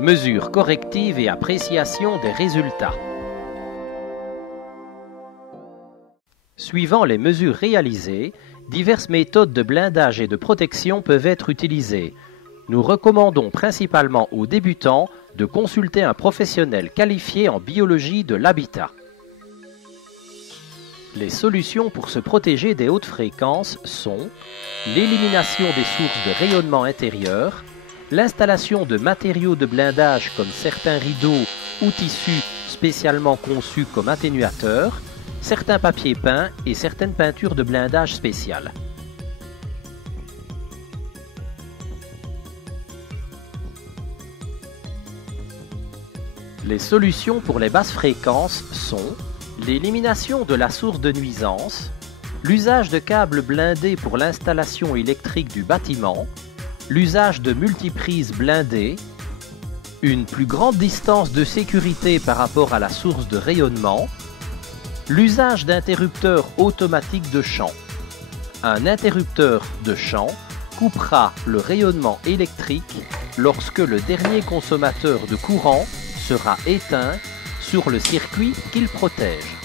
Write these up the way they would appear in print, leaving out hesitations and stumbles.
Mesures correctives et appréciation des résultats. Suivant les mesures réalisées, diverses méthodes de blindage et de protection peuvent être utilisées. Nous recommandons principalement aux débutants de consulter un professionnel qualifié en biologie de l'habitat. Les solutions pour se protéger des hautes fréquences sont l'élimination des sources de rayonnement intérieur, l'installation de matériaux de blindage comme certains rideaux ou tissus spécialement conçus comme atténuateurs, certains papiers peints et certaines peintures de blindage spéciales. Les solutions pour les basses fréquences sont l'élimination de la source de nuisance, l'usage de câbles blindés pour l'installation électrique du bâtiment, l'usage de multiprises blindées, une plus grande distance de sécurité par rapport à la source de rayonnement, l'usage d'interrupteurs automatiques de champ. Un interrupteur de champ coupera le rayonnement électrique lorsque le dernier consommateur de courant sera éteint sur le circuit qu'il protège.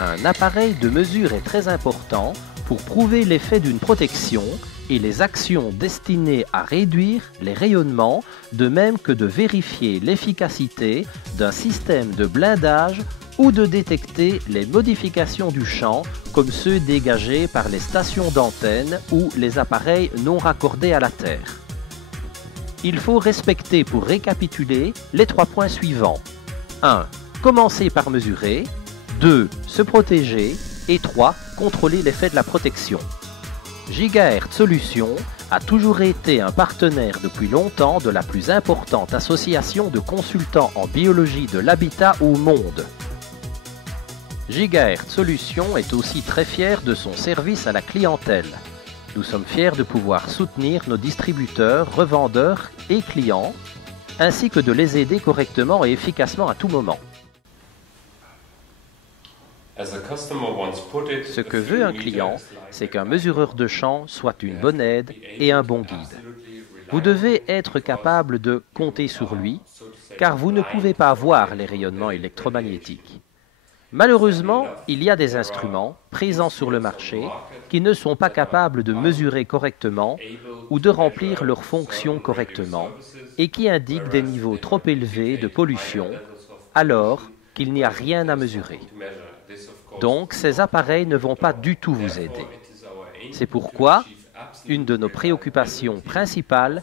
Un appareil de mesure est très important pour prouver l'effet d'une protection et les actions destinées à réduire les rayonnements, de même que de vérifier l'efficacité d'un système de blindage ou de détecter les modifications du champ comme ceux dégagés par les stations d'antenne ou les appareils non raccordés à la Terre. Il faut respecter, pour récapituler, les 3 points suivants. 1. Commencer par mesurer. 2. Se protéger. Et 3. Contrôler l'effet de la protection. Gigahertz Solutions a toujours été un partenaire depuis longtemps de la plus importante association de consultants en biologie de l'habitat au monde. Gigahertz Solutions est aussi très fier de son service à la clientèle. Nous sommes fiers de pouvoir soutenir nos distributeurs, revendeurs et clients, ainsi que de les aider correctement et efficacement à tout moment. Ce que veut un client, c'est qu'un mesureur de champ soit une bonne aide et un bon guide. Vous devez être capable de compter sur lui, car vous ne pouvez pas voir les rayonnements électromagnétiques. Malheureusement, il y a des instruments présents sur le marché qui ne sont pas capables de mesurer correctement ou de remplir leurs fonctions correctement et qui indiquent des niveaux trop élevés de pollution alors qu'il n'y a rien à mesurer. Donc, ces appareils ne vont pas du tout vous aider. C'est pourquoi, une de nos préoccupations principales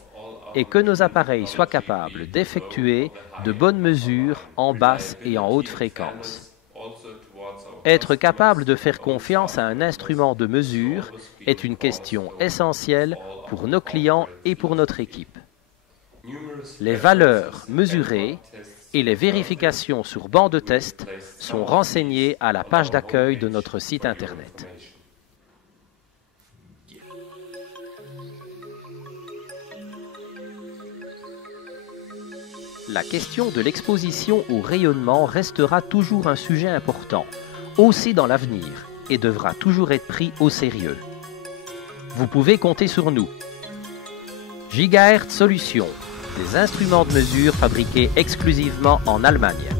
est que nos appareils soient capables d'effectuer de bonnes mesures en basse et en haute fréquence. Être capable de faire confiance à un instrument de mesure est une question essentielle pour nos clients et pour notre équipe. Les valeurs mesurées et les vérifications sur banc de test sont renseignées à la page d'accueil de notre site Internet. La question de l'exposition au rayonnement restera toujours un sujet important, aussi dans l'avenir, et devra toujours être pris au sérieux. Vous pouvez compter sur nous. Gigahertz Solutions, des instruments de mesure fabriqués exclusivement en Allemagne.